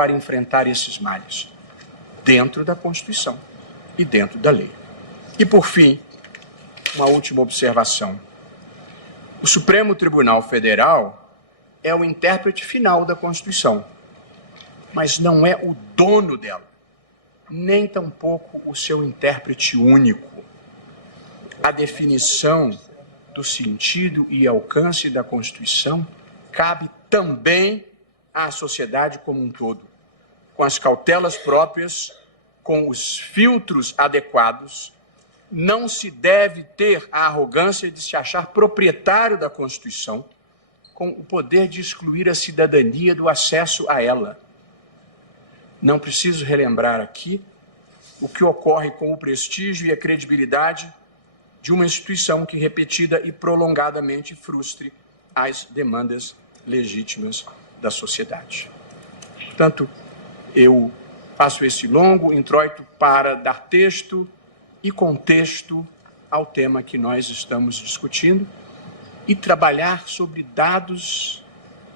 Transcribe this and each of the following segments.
para enfrentar esses males? Dentro da Constituição e dentro da lei. E, por fim, uma última observação. O Supremo Tribunal Federal é o intérprete final da Constituição, mas não é o dono dela, nem tampouco o seu intérprete único. A definição do sentido e alcance da Constituição cabe também à sociedade como um todo, com as cautelas próprias, com os filtros adequados. Não se deve ter a arrogância de se achar proprietário da Constituição, com o poder de excluir a cidadania do acesso a ela. Não preciso relembrar aqui o que ocorre com o prestígio e a credibilidade de uma instituição que repetida e prolongadamente frustre as demandas legítimas da sociedade. Portanto, eu faço esse longo introito para dar texto e contexto ao tema que nós estamos discutindo e trabalhar sobre dados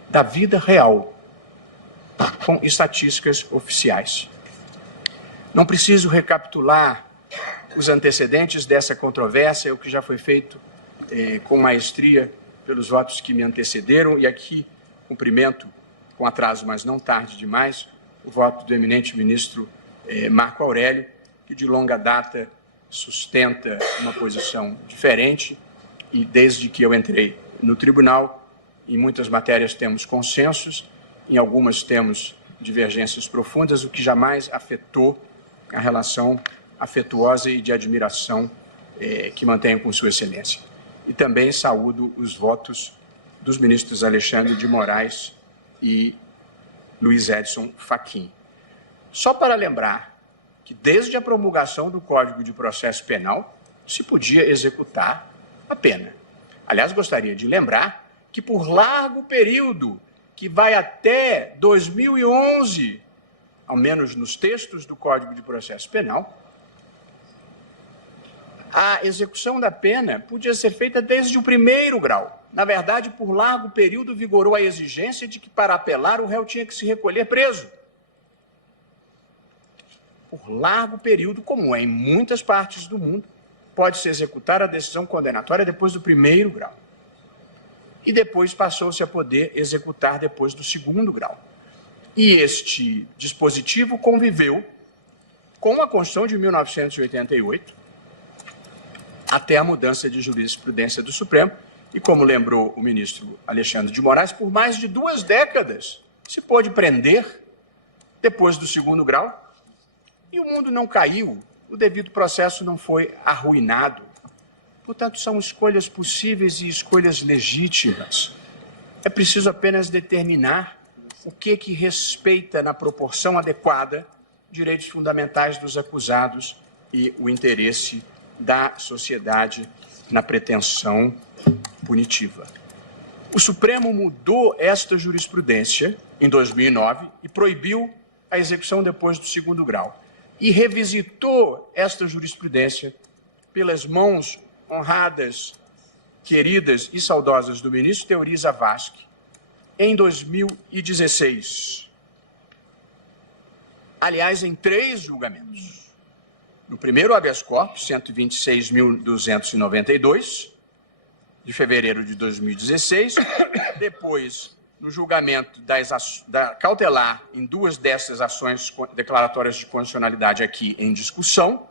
da vida real, com estatísticas oficiais. Não preciso recapitular os antecedentes dessa controvérsia, o que já foi feito com maestria pelos votos que me antecederam, e aqui cumprimento, com atraso, mas não tarde demais, o voto do eminente ministro Marco Aurélio, que de longa data sustenta uma posição diferente, e desde que eu entrei no tribunal, em muitas matérias temos consensos, em algumas temos divergências profundas, o que jamais afetou a relação afetuosa e de admiração que mantenho com Sua Excelência. E também saúdo os votos dos ministros Alexandre de Moraes e Luiz Edson Fachin. Só para lembrar que desde a promulgação do Código de Processo Penal se podia executar a pena. Aliás, gostaria de lembrar que por largo período, que vai até 2011, ao menos nos textos do Código de Processo Penal, a execução da pena podia ser feita desde o primeiro grau. Na verdade, por largo período vigorou a exigência de que, para apelar, o réu tinha que se recolher preso. Por largo período, como é em muitas partes do mundo, pode-se executar a decisão condenatória depois do primeiro grau. E depois passou-se a poder executar depois do segundo grau. E este dispositivo conviveu com a Constituição de 1988, até a mudança de jurisprudência do Supremo, e como lembrou o ministro Alexandre de Moraes, por mais de 2 décadas se pôde prender depois do segundo grau, e o mundo não caiu, o devido processo não foi arruinado. Portanto, são escolhas possíveis e escolhas legítimas. É preciso apenas determinar o que respeita na proporção adequada direitos fundamentais dos acusados e o interesse da sociedade na pretensão punitiva. O Supremo mudou esta jurisprudência em 2009 e proibiu a execução depois do segundo grau. E revisitou esta jurisprudência pelas mãos honradas, queridas e saudosas do ministro Teori Zavascki em 2016. Aliás, em 3 julgamentos. No primeiro habeas corpus, 126.292, de fevereiro de 2016, depois no julgamento da cautelar em 2 dessas ações declaratórias de condicionalidade aqui em discussão,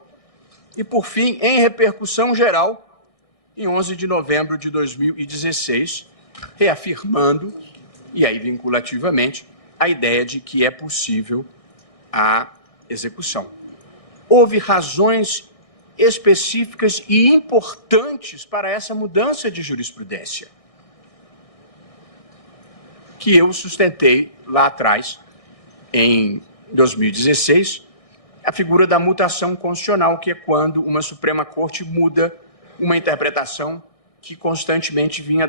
e, por fim, em repercussão geral, em 11 de novembro de 2016, reafirmando, e aí vinculativamente, a ideia de que é possível a execução. Houve razões específicas e importantes para essa mudança de jurisprudência, que eu sustentei lá atrás, em 2016, a figura da mutação constitucional, que é quando uma Suprema Corte muda uma interpretação que constantemente vinha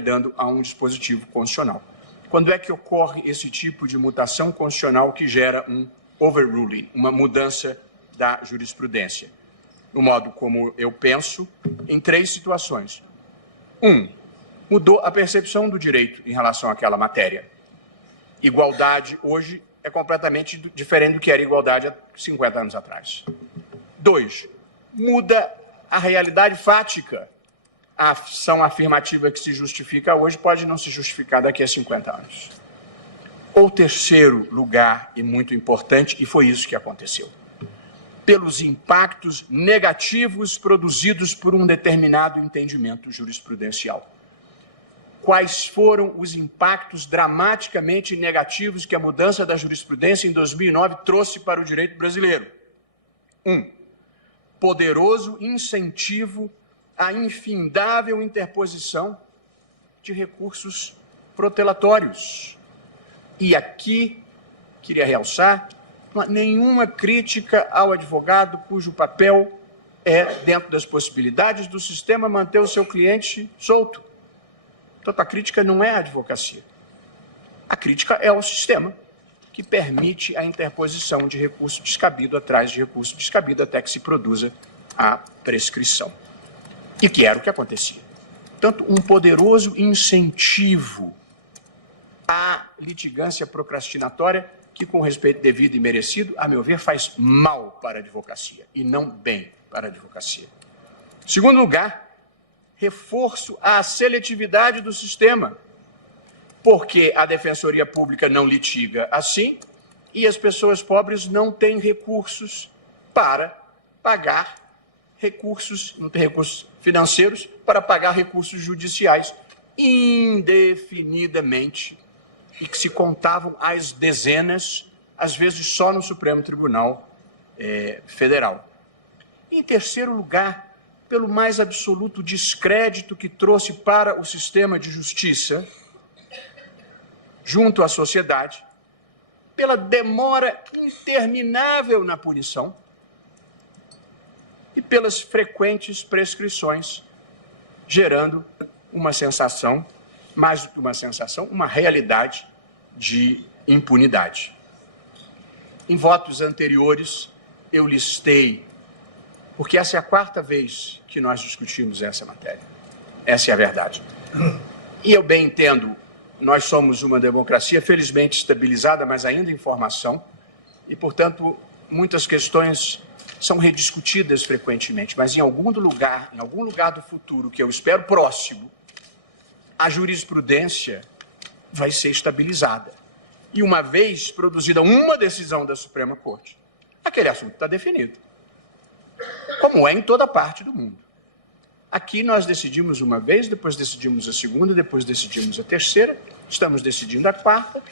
dando a um dispositivo constitucional. Quando é que ocorre esse tipo de mutação constitucional que gera um overruling, uma mudança da jurisprudência? No modo como eu penso, em 3 situações. 1, mudou a percepção do direito em relação àquela matéria. Igualdade hoje é completamente diferente do que era igualdade há 50 anos atrás. 2, muda a realidade fática. A ação afirmativa que se justifica hoje pode não se justificar daqui a 50 anos. Ou terceiro lugar, e muito importante, e foi isso que aconteceu, pelos impactos negativos produzidos por um determinado entendimento jurisprudencial. Quais foram os impactos dramaticamente negativos que a mudança da jurisprudência em 2009 trouxe para o direito brasileiro? 1. Poderoso incentivo à infindável interposição de recursos protelatórios. E aqui, queria realçar, não há nenhuma crítica ao advogado cujo papel é, dentro das possibilidades do sistema, manter o seu cliente solto. Portanto, a crítica não é a advocacia. A crítica é ao sistema, que permite a interposição de recurso descabido atrás de recurso descabido até que se produza a prescrição. E que era o que acontecia. Portanto, um poderoso incentivo à litigância procrastinatória que, com respeito devido e merecido, a meu ver, faz mal para a advocacia e não bem para a advocacia. Segundo lugar, reforço à seletividade do sistema, porque a Defensoria Pública não litiga assim e as pessoas pobres não têm recursos para pagar recursos, não têm recursos financeiros para pagar recursos judiciais indefinidamente e que se contavam às dezenas, às vezes só no Supremo Tribunal Federal. Em terceiro lugar, pelo mais absoluto descrédito que trouxe para o sistema de justiça, junto à sociedade, pela demora interminável na punição e pelas frequentes prescrições, gerando uma sensação, mais do que uma sensação, uma realidade de impunidade. Em votos anteriores, eu listei, porque essa é a quarta vez que nós discutimos essa matéria. Essa é a verdade. E eu bem entendo, nós somos uma democracia felizmente estabilizada, mas ainda em formação, e, portanto, muitas questões são rediscutidas frequentemente, mas em algum lugar do futuro, que eu espero próximo, a jurisprudência vai ser estabilizada. E uma vez produzida uma decisão da Suprema Corte, aquele assunto está definido, como é em toda parte do mundo. Aqui nós decidimos uma vez, depois decidimos a segunda, depois decidimos a terceira, estamos decidindo a quarta,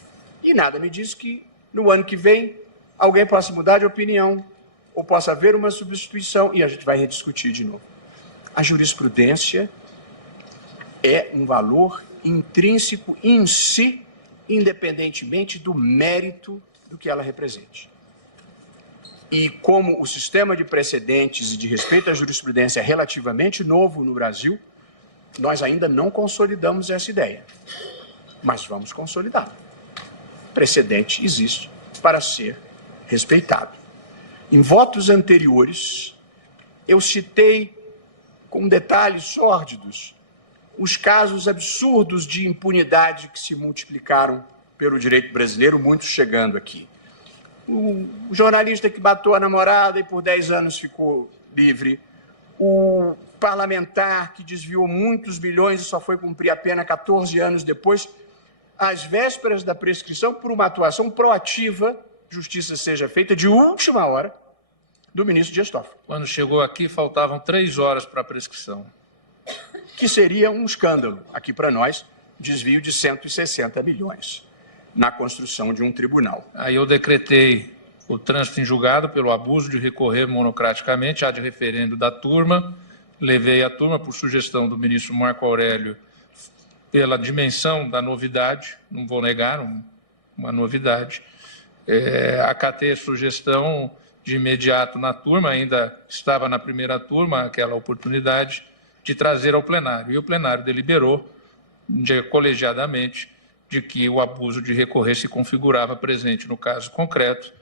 e nada me diz que no ano que vem alguém possa mudar de opinião, ou possa haver uma substituição, e a gente vai rediscutir de novo. A jurisprudência é um valor intrínseco em si, independentemente do mérito do que ela represente. E como o sistema de precedentes e de respeito à jurisprudência é relativamente novo no Brasil, nós ainda não consolidamos essa ideia, mas vamos consolidá-la. Precedente existe para ser respeitado. Em votos anteriores, eu citei com detalhes sórdidos os casos absurdos de impunidade que se multiplicaram pelo direito brasileiro, muitos chegando aqui. O jornalista que matou a namorada e por 10 anos ficou livre, o parlamentar que desviou muitos milhões e só foi cumprir a pena 14 anos depois, às vésperas da prescrição, por uma atuação proativa, justiça seja feita, de última hora, do ministro Dias Toffoli. Quando chegou aqui, faltavam 3 horas para a prescrição. Que seria um escândalo, aqui para nós, desvio de 160 milhões na construção de um tribunal. Aí eu decretei o trânsito em julgado pelo abuso de recorrer monocraticamente, ad referendo da turma, levei a turma por sugestão do ministro Marco Aurélio, pela dimensão da novidade, não vou negar, uma novidade, acatei a sugestão de imediato na turma, ainda estava na primeira turma aquela oportunidade, de trazer ao plenário. E o plenário deliberou, colegiadamente, de que o abuso de recorrer se configurava presente no caso concreto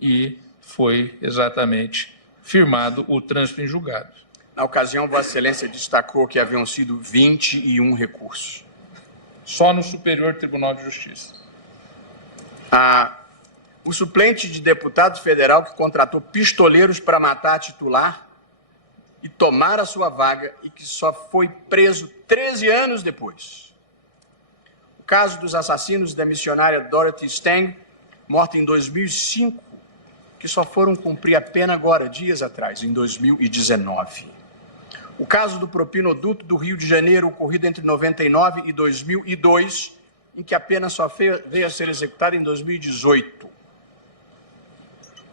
e foi exatamente firmado o trânsito em julgado. Na ocasião, Vossa Excelência destacou que haviam sido 21 recursos. Só no Superior Tribunal de Justiça. o suplente de deputado federal que contratou pistoleiros para matar a titular e tomar a sua vaga e que só foi preso 13 anos depois. O caso dos assassinos da missionária Dorothy Stang, morta em 2005, que só foram cumprir a pena agora, dias atrás, em 2019. O caso do propinoduto do Rio de Janeiro, ocorrido entre 99 e 2002, em que a pena só veio a ser executada em 2018.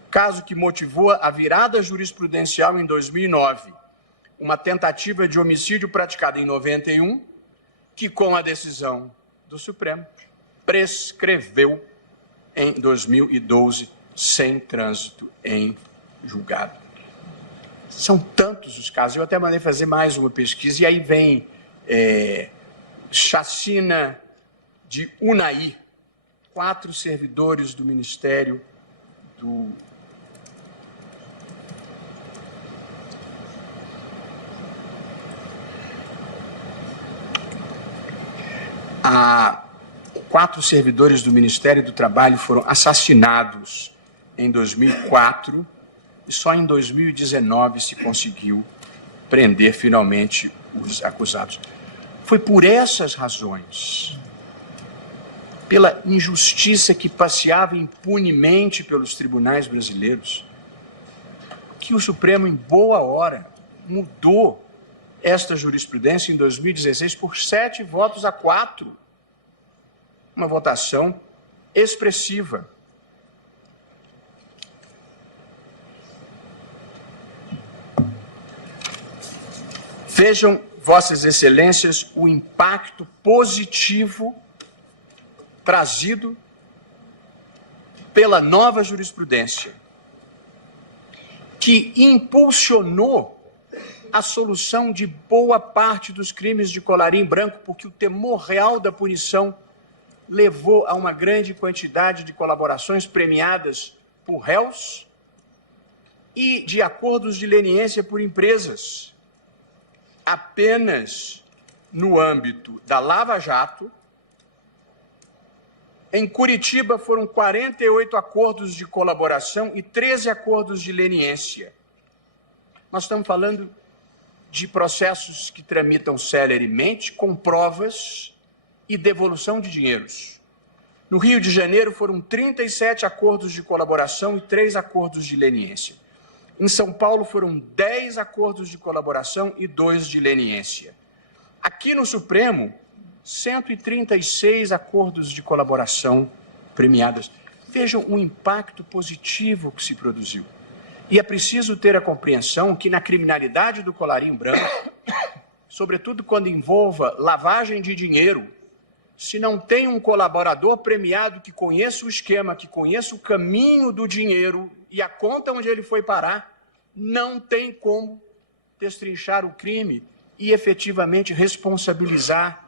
Caso que motivou a virada jurisprudencial em 2009, uma tentativa de homicídio praticada em 91, que com a decisão do Supremo prescreveu em 2012, sem trânsito em julgado. São tantos os casos, eu até mandei fazer mais uma pesquisa, e aí vem chacina de Unai, 4 servidores do Ministério do... Quatro servidores do Ministério do Trabalho foram assassinados em 2004 e só em 2019 se conseguiu prender finalmente os acusados. Foi por essas razões, pela injustiça que passeava impunemente pelos tribunais brasileiros, que o Supremo, em boa hora, mudou esta jurisprudência em 2016 por 7-4. Uma votação expressiva. Vejam, Vossas Excelências, o impacto positivo trazido pela nova jurisprudência, que impulsionou a solução de boa parte dos crimes de colarinho branco, porque o temor real da punição levou a uma grande quantidade de colaborações premiadas por réus e de acordos de leniência por empresas. Apenas no âmbito da Lava Jato, em Curitiba foram 48 acordos de colaboração e 13 acordos de leniência. Nós estamos falando de processos que tramitam celeremente, com provas e devolução de dinheiros. No Rio de Janeiro foram 37 acordos de colaboração e 3 acordos de leniência. Em São Paulo foram 10 acordos de colaboração e 2 de leniência. Aqui no Supremo, 136 acordos de colaboração premiados. Vejam o impacto positivo que se produziu. E é preciso ter a compreensão que na criminalidade do colarinho branco, sobretudo quando envolva lavagem de dinheiro, se não tem um colaborador premiado que conheça o esquema, que conheça o caminho do dinheiro e a conta onde ele foi parar, não tem como destrinchar o crime e efetivamente responsabilizar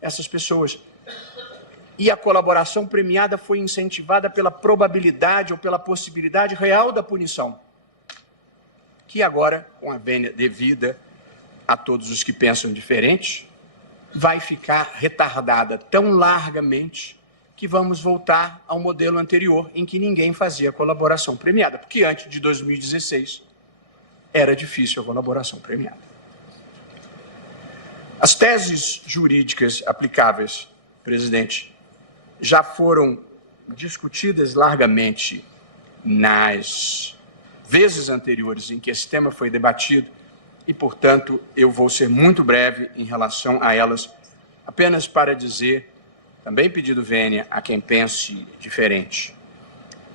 essas pessoas. E a colaboração premiada foi incentivada pela probabilidade ou pela possibilidade real da punição, que agora, com a vênia devida a todos os que pensam diferente, vai ficar retardada tão largamente que vamos voltar ao modelo anterior, em que ninguém fazia colaboração premiada, porque antes de 2016 era difícil a colaboração premiada. As teses jurídicas aplicáveis, presidente, já foram discutidas largamente nas vezes anteriores em que esse tema foi debatido e, portanto, eu vou ser muito breve em relação a elas, apenas para dizer, também pedindo vênia a quem pense diferente,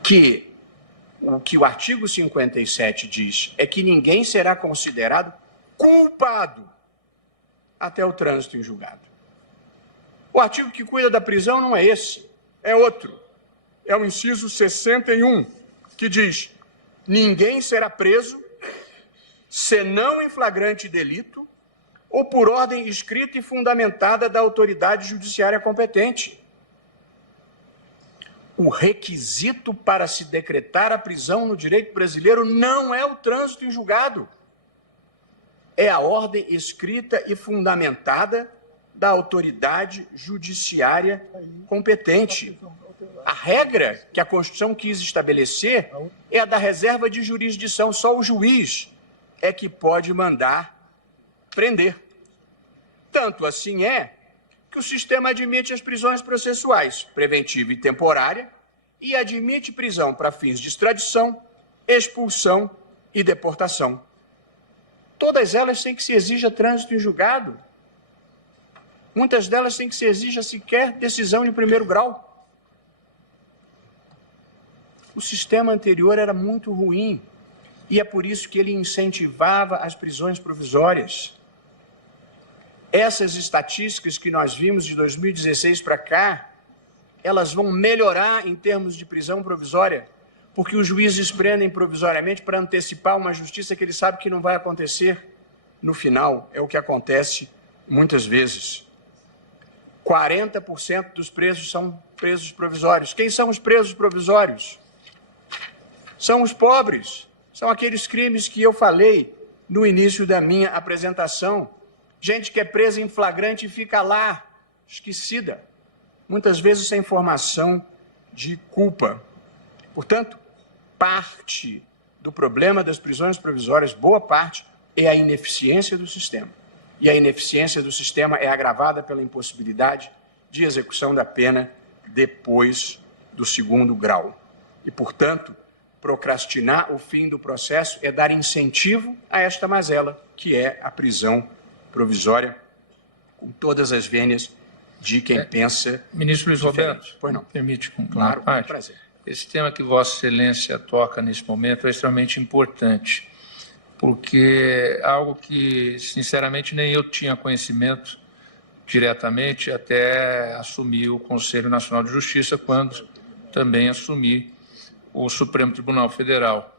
que o que o artigo 57 diz é que ninguém será considerado culpado até o trânsito em julgado. O artigo que cuida da prisão não é esse, é outro. É o inciso 61, que diz: ninguém será preso senão em flagrante delito ou por ordem escrita e fundamentada da autoridade judiciária competente. O requisito para se decretar a prisão no direito brasileiro não é o trânsito em julgado, é a ordem escrita e fundamentada da autoridade judiciária competente. A regra que a Constituição quis estabelecer é a da reserva de jurisdição. Só o juiz é que pode mandar prender. Tanto assim é que o sistema admite as prisões processuais, preventiva e temporária, e admite prisão para fins de extradição, expulsão e deportação. Todas elas sem que se exija trânsito em julgado. Muitas delas sem que se exija sequer decisão de primeiro grau. O sistema anterior era muito ruim e é por isso que ele incentivava as prisões provisórias. Essas estatísticas que nós vimos de 2016 para cá, elas vão melhorar em termos de prisão provisória, porque os juízes prendem provisoriamente para antecipar uma justiça que ele sabe que não vai acontecer no final. É o que acontece muitas vezes. 40% dos presos são presos provisórios. Quem são os presos provisórios? São os pobres. São aqueles crimes que eu falei no início da minha apresentação. Gente que é presa em flagrante e fica lá, esquecida, muitas vezes sem formação de culpa. Portanto, parte do problema das prisões provisórias, boa parte, é a ineficiência do sistema. E a ineficiência do sistema é agravada pela impossibilidade de execução da pena depois do segundo grau. E, portanto, procrastinar o fim do processo é dar incentivo a esta mazela, que é a prisão provisória, com todas as vênias de quem pensa. Ministro Luiz Roberto, pois não. Permite concluir. Claro, com prazer. Esse tema que Vossa Excelência toca nesse momento é extremamente importante, porque é algo que, sinceramente, nem eu tinha conhecimento diretamente até assumir o Conselho Nacional de Justiça, quando também assumi o Supremo Tribunal Federal.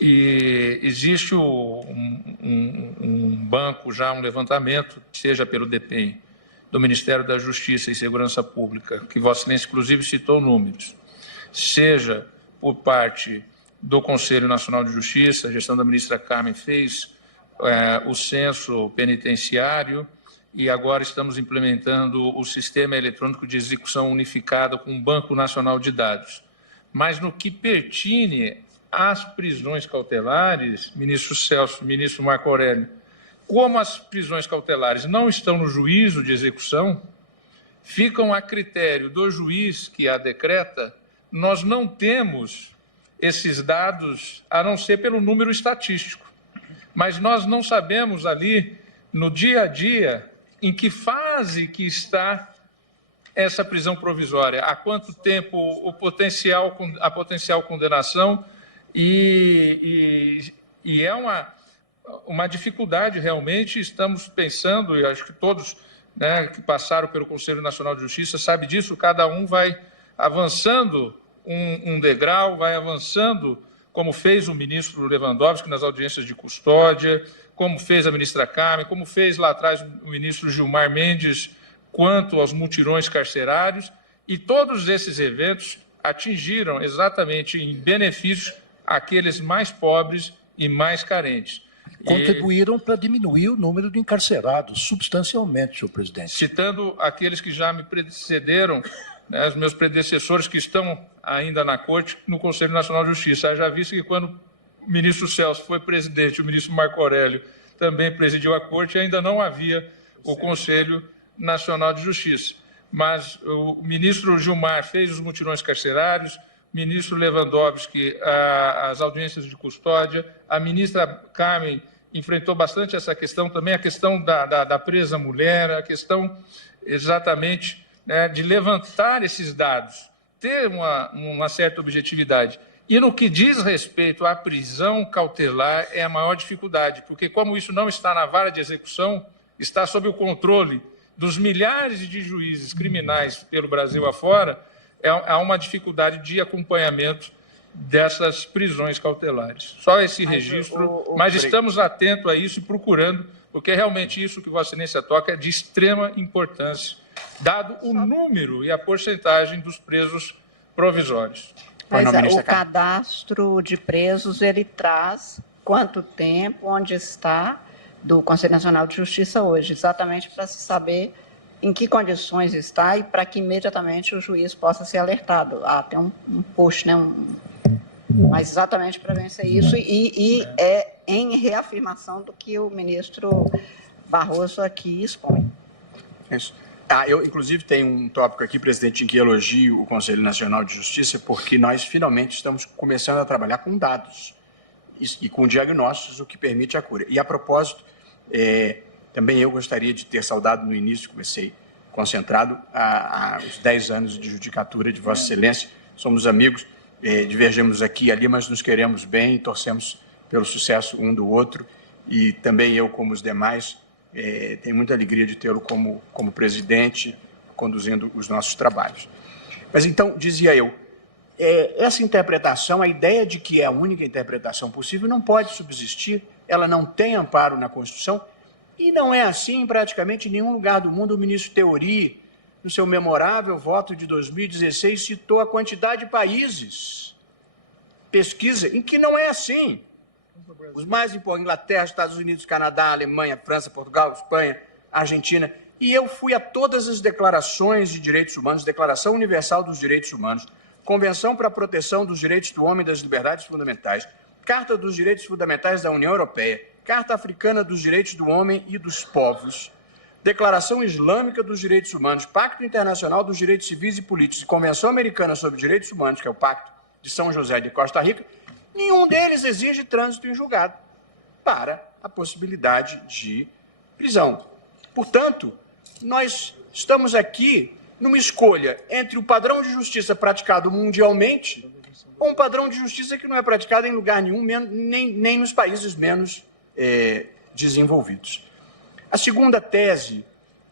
E existe um banco, já um levantamento, seja pelo DEPEN, do Ministério da Justiça e Segurança Pública, que Vossa Excelência, inclusive, citou números, seja por parte do Conselho Nacional de Justiça, a gestão da ministra Carmen fez o censo penitenciário e agora estamos implementando o sistema eletrônico de execução unificada com o Banco Nacional de Dados. Mas no que pertine às prisões cautelares, ministro Celso, ministro Marco Aurélio, como as prisões cautelares não estão no juízo de execução, ficam a critério do juiz que a decreta, nós não temos esses dados, a não ser pelo número estatístico. Mas nós não sabemos ali, no dia a dia, em que fase que está essa prisão provisória, há quanto tempo a potencial condenação, e é uma dificuldade realmente. Estamos pensando, e acho que todos, né, que passaram pelo Conselho Nacional de Justiça sabem disso, cada um vai avançando um degrau, vai avançando, como fez o ministro Lewandowski nas audiências de custódia, como fez a ministra Carmen, como fez lá atrás o ministro Gilmar Mendes, quanto aos mutirões carcerários, e todos esses eventos atingiram exatamente em benefício aqueles mais pobres e mais carentes. Contribuíram para diminuir o número de encarcerados substancialmente, senhor presidente. Citando aqueles que já me precederam, né, os meus predecessores que estão ainda na Corte, no Conselho Nacional de Justiça. Já visto que quando o ministro Celso foi presidente, o ministro Marco Aurélio também presidiu a Corte, ainda não havia o Conselho Nacional de Justiça. Mas o ministro Gilmar fez os mutirões carcerários, o ministro Lewandowski as audiências de custódia, a ministra Carmen enfrentou bastante essa questão, também a questão da presa mulher, a questão exatamente, né, de levantar esses dados, ter uma certa objetividade. E no que diz respeito à prisão cautelar é a maior dificuldade, porque como isso não está na vara de execução, está sob o controle dos milhares de juízes criminais pelo Brasil afora, há uma dificuldade de acompanhamento dessas prisões cautelares. Só esse registro, mas estamos atentos a isso e procurando, porque realmente isso que Vossa Excelência toca é de extrema importância, dado o número e a porcentagem dos presos provisórios. Mas o cadastro de presos, ele traz quanto tempo, onde está, do Conselho Nacional de Justiça hoje, exatamente para se saber em que condições está e para que imediatamente o juiz possa ser alertado. Tem um push, né? Mas exatamente para vencer isso e é em reafirmação do que o ministro Barroso aqui expõe. Isso. Eu, inclusive, tenho um tópico aqui, presidente, em que elogio o Conselho Nacional de Justiça, porque nós finalmente estamos começando a trabalhar com dados e com diagnósticos, o que permite a cura. E, a propósito, também eu gostaria de ter saudado no início, comecei concentrado, os 10 anos de judicatura de Vossa Excelência. Somos amigos, divergimos aqui e ali, mas nos queremos bem e torcemos pelo sucesso um do outro. E também eu, como os demais, tenho muita alegria de tê-lo como presidente, conduzindo os nossos trabalhos. Mas então, dizia eu, essa interpretação, a ideia de que é a única interpretação possível não pode subsistir, ela não tem amparo na Constituição, e não é assim em praticamente nenhum lugar do mundo. O ministro Teori, no seu memorável voto de 2016, citou a quantidade de países, pesquisa, em que não é assim. Os mais importantes, Inglaterra, Estados Unidos, Canadá, Alemanha, França, Portugal, Espanha, Argentina. E eu fui a todas as declarações de direitos humanos, Declaração Universal dos Direitos Humanos, Convenção para a Proteção dos Direitos do Homem e das Liberdades Fundamentais, Carta dos Direitos Fundamentais da União Europeia, Carta Africana dos Direitos do Homem e dos Povos, Declaração Islâmica dos Direitos Humanos, Pacto Internacional dos Direitos Civis e Políticos e Convenção Americana sobre Direitos Humanos, que é o Pacto de São José de Costa Rica. Nenhum deles exige trânsito em julgado para a possibilidade de prisão. Portanto, nós estamos aqui numa escolha entre o padrão de justiça praticado mundialmente ou um padrão de justiça que não é praticado em lugar nenhum, nem nos países menos desenvolvidos. A segunda tese,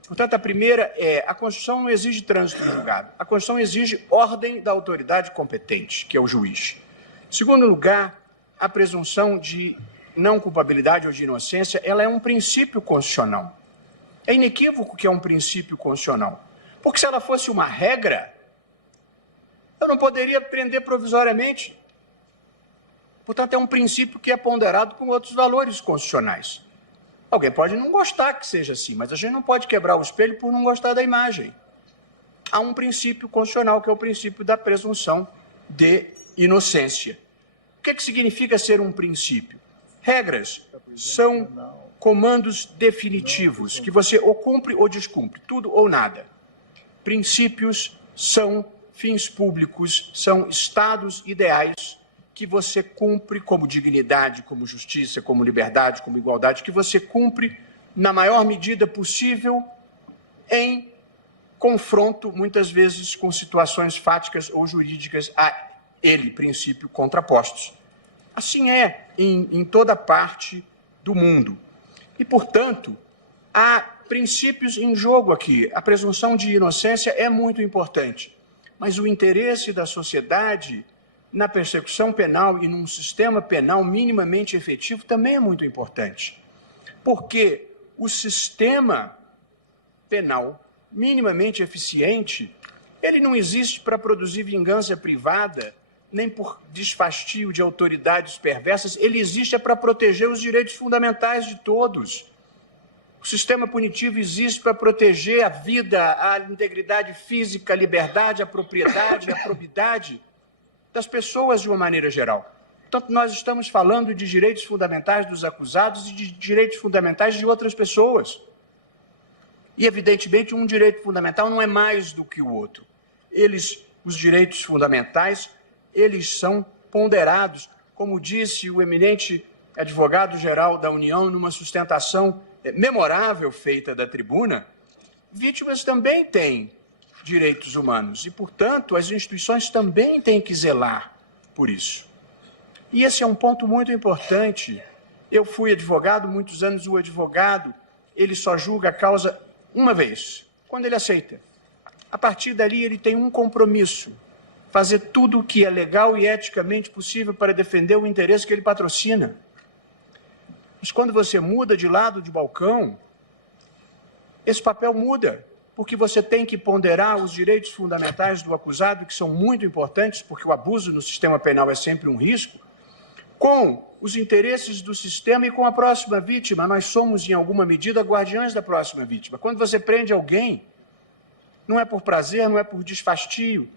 portanto, a primeira a Constituição não exige trânsito em julgado. A Constituição exige ordem da autoridade competente, que é o juiz. Em segundo lugar, a presunção de não culpabilidade ou de inocência, ela é um princípio constitucional. É inequívoco que é um princípio constitucional. Porque se ela fosse uma regra, eu não poderia prender provisoriamente. Portanto, é um princípio que é ponderado com outros valores constitucionais. Alguém pode não gostar que seja assim, mas a gente não pode quebrar o espelho por não gostar da imagem. Há um princípio constitucional, que é o princípio da presunção de inocência. O que significa ser um princípio? Regras são comandos definitivos, que você ou cumpre ou descumpre, tudo ou nada. Princípios são fins públicos, são estados ideais que você cumpre como dignidade, como justiça, como liberdade, como igualdade, que você cumpre na maior medida possível em confronto, muitas vezes, com situações fáticas ou jurídicas a ele, princípio, contrapostos. Assim é em toda parte do mundo. E, portanto, há princípios em jogo aqui. A presunção de inocência é muito importante, mas o interesse da sociedade na persecução penal e num sistema penal minimamente efetivo também é muito importante. Porque o sistema penal minimamente eficiente, ele não existe para produzir vingança privada, nem por desfastio de autoridades perversas, ele existe para proteger os direitos fundamentais de todos. O sistema punitivo existe para proteger a vida, a integridade física, a liberdade, a propriedade, a probidade das pessoas de uma maneira geral. Portanto, nós estamos falando de direitos fundamentais dos acusados e de direitos fundamentais de outras pessoas. E, evidentemente, um direito fundamental não é mais do que o outro. Os direitos fundamentais, eles são ponderados, como disse o eminente advogado-geral da União numa sustentação memorável feita da tribuna, vítimas também têm direitos humanos e, portanto, as instituições também têm que zelar por isso. E esse é um ponto muito importante. Eu fui advogado, muitos anos o advogado, ele só julga a causa uma vez, quando ele aceita. A partir dali, ele tem um compromisso, fazer tudo o que é legal e eticamente possível para defender o interesse que ele patrocina. Mas quando você muda de lado de balcão, esse papel muda, porque você tem que ponderar os direitos fundamentais do acusado, que são muito importantes, porque o abuso no sistema penal é sempre um risco, com os interesses do sistema e com a próxima vítima. Nós somos, em alguma medida, guardiães da próxima vítima. Quando você prende alguém, Não é por prazer, não é por desfastio,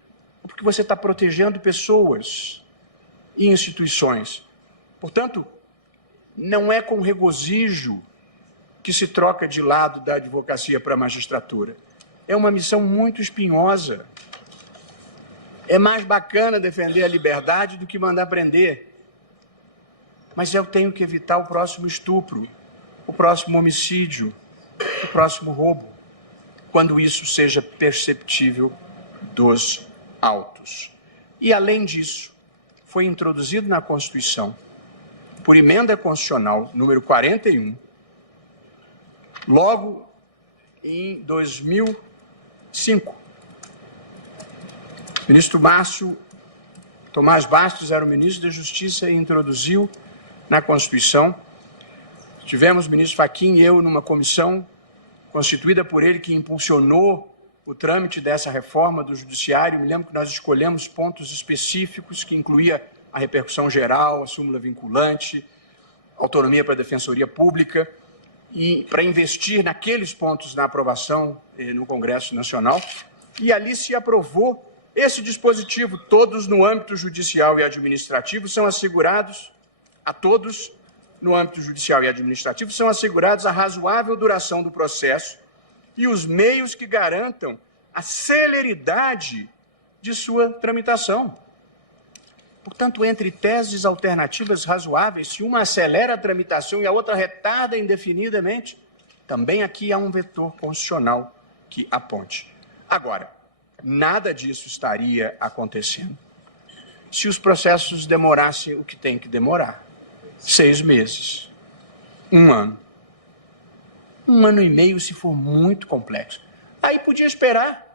é porque você está protegendo pessoas e instituições. Portanto, não é com regozijo que se troca de lado da advocacia para a magistratura. É uma missão muito espinhosa. É mais bacana defender a liberdade do que mandar prender. Mas eu tenho que evitar o próximo estupro, o próximo homicídio, o próximo roubo, quando isso seja perceptível dos autos. E, além disso, foi introduzido na Constituição, por emenda constitucional número 41, logo em 2005. O ministro Tomás Bastos era o ministro da Justiça e introduziu na Constituição. Tivemos o ministro Fachin e eu numa comissão constituída por ele que impulsionou o trâmite dessa reforma do Judiciário. Me lembro que nós escolhemos pontos específicos que incluía a repercussão geral, a súmula vinculante, autonomia para a Defensoria Pública, e para investir naqueles pontos na aprovação no Congresso Nacional. E ali se aprovou esse dispositivo. Todos no âmbito judicial e administrativo são assegurados, a todos no âmbito judicial e administrativo são assegurados a razoável duração do processo e os meios que garantam a celeridade de sua tramitação. Portanto, entre teses alternativas razoáveis, se uma acelera a tramitação e a outra retarda indefinidamente, também aqui há um vetor constitucional que aponte. Agora, nada disso estaria acontecendo se os processos demorassem o que tem que demorar. 6 meses, 1 ano. 1 ano e meio se for muito complexo. Aí podia esperar.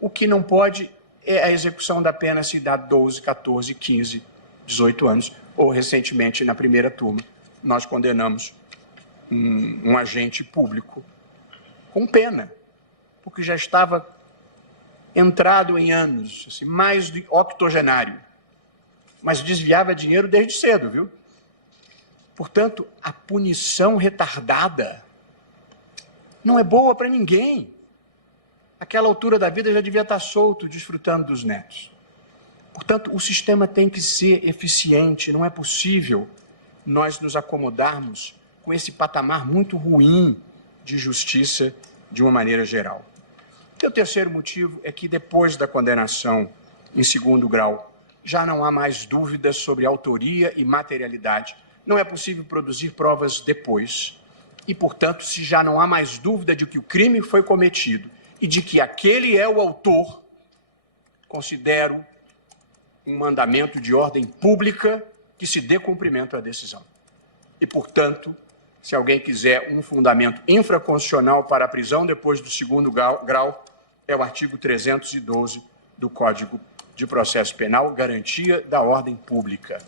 O que não pode é a execução da pena se dá 12, 14, 15, 18 anos. Ou, recentemente, na primeira turma, nós condenamos um agente público com pena, porque já estava entrado em anos, assim, mais de octogenário, mas desviava dinheiro desde cedo, viu? Portanto, a punição retardada não é boa para ninguém. Aquela altura da vida já devia estar solto, desfrutando dos netos. Portanto, o sistema tem que ser eficiente. Não é possível nós nos acomodarmos com esse patamar muito ruim de justiça de uma maneira geral. E o terceiro motivo é que depois da condenação em 2º grau, já não há mais dúvidas sobre autoria e materialidade. Não é possível produzir provas depois. E, portanto, se já não há mais dúvida de que o crime foi cometido e de que aquele é o autor, considero um mandamento de ordem pública que se dê cumprimento à decisão. E, portanto, se alguém quiser um fundamento infraconstitucional para a prisão depois do 2º grau, é o artigo 312 do Código de Processo Penal, garantia da ordem pública.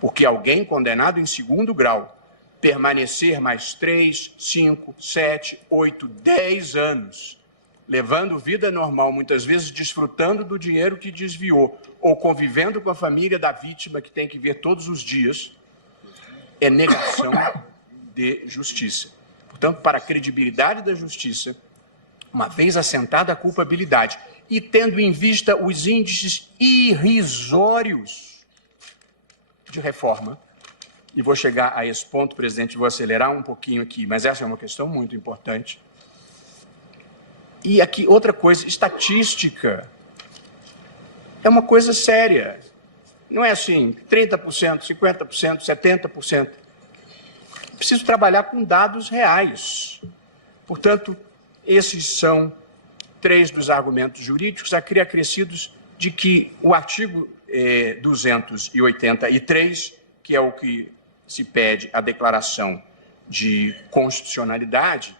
Porque alguém condenado em 2º grau permanecer mais 3, 5, 7, 8, 10 anos, levando vida normal, muitas vezes desfrutando do dinheiro que desviou, ou convivendo com a família da vítima que tem que ver todos os dias, é negação de justiça. Portanto, para a credibilidade da justiça, uma vez assentada a culpabilidade e tendo em vista os índices irrisórios de reforma, e vou chegar a esse ponto, presidente, vou acelerar um pouquinho aqui, mas essa é uma questão muito importante. E aqui, outra coisa, estatística é uma coisa séria. Não é assim, 30%, 50%, 70%. Preciso trabalhar com dados reais. Portanto, esses são 3 dos argumentos jurídicos acrescidos de que o artigo 283, que é o que se pede a declaração de constitucionalidade,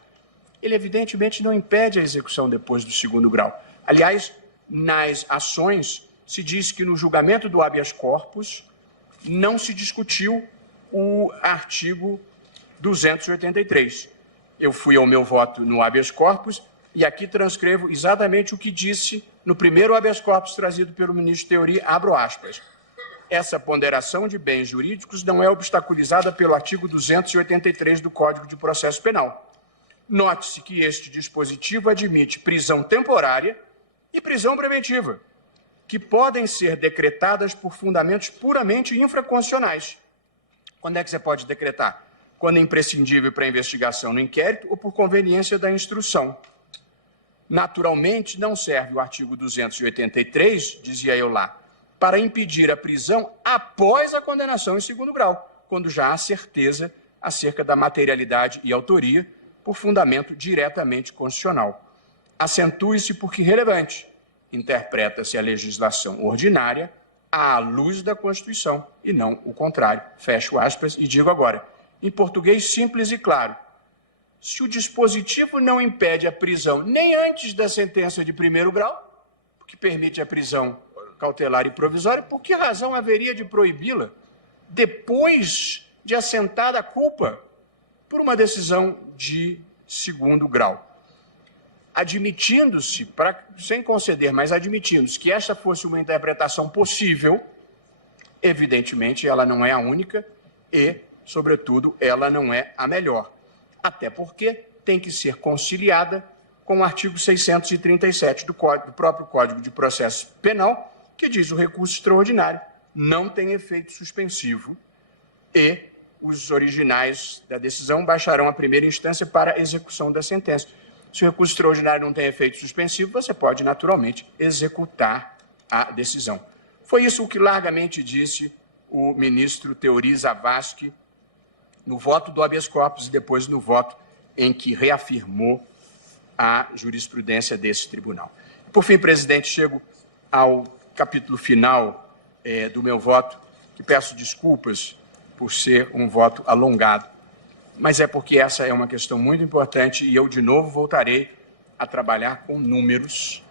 ele evidentemente não impede a execução depois do 2º grau. Aliás, nas ações se diz que no julgamento do habeas corpus não se discutiu o artigo 283. Eu fui ao meu voto no habeas corpus e aqui transcrevo exatamente o que disse no primeiro habeas corpus trazido pelo ministro Teori, abro aspas. Essa ponderação de bens jurídicos não é obstaculizada pelo artigo 283 do Código de Processo Penal. Note-se que este dispositivo admite prisão temporária e prisão preventiva, que podem ser decretadas por fundamentos puramente infraconstitucionais. Quando é que você pode decretar? Quando é imprescindível para a investigação no inquérito ou por conveniência da instrução. Naturalmente, não serve o artigo 283, dizia eu lá, para impedir a prisão após a condenação em segundo grau, quando já há certeza acerca da materialidade e autoria por fundamento diretamente constitucional. Acentue-se porque relevante. Interpreta-se a legislação ordinária à luz da Constituição e não o contrário. Fecho aspas e digo agora, em português simples e claro, se o dispositivo não impede a prisão nem antes da sentença de primeiro grau, que permite a prisão cautelar e provisória, por que razão haveria de proibi-la depois de assentada a culpa por uma decisão de segundo grau? Admitindo-se, sem conceder, mas admitindo-se que esta fosse uma interpretação possível, evidentemente ela não é a única e, sobretudo, ela não é a melhor. Até porque tem que ser conciliada com o artigo 637 do próprio Código de Processo Penal, que diz que o recurso extraordinário não tem efeito suspensivo e os originais da decisão baixarão à primeira instância para execução da sentença. Se o recurso extraordinário não tem efeito suspensivo, você pode, naturalmente, executar a decisão. Foi isso o que largamente disse o ministro Teori Zavascki no voto do habeas corpus e depois no voto em que reafirmou a jurisprudência desse tribunal. Por fim, presidente, chego ao capítulo final do meu voto, que peço desculpas por ser um voto alongado, mas é porque essa é uma questão muito importante e eu, de novo, voltarei a trabalhar com números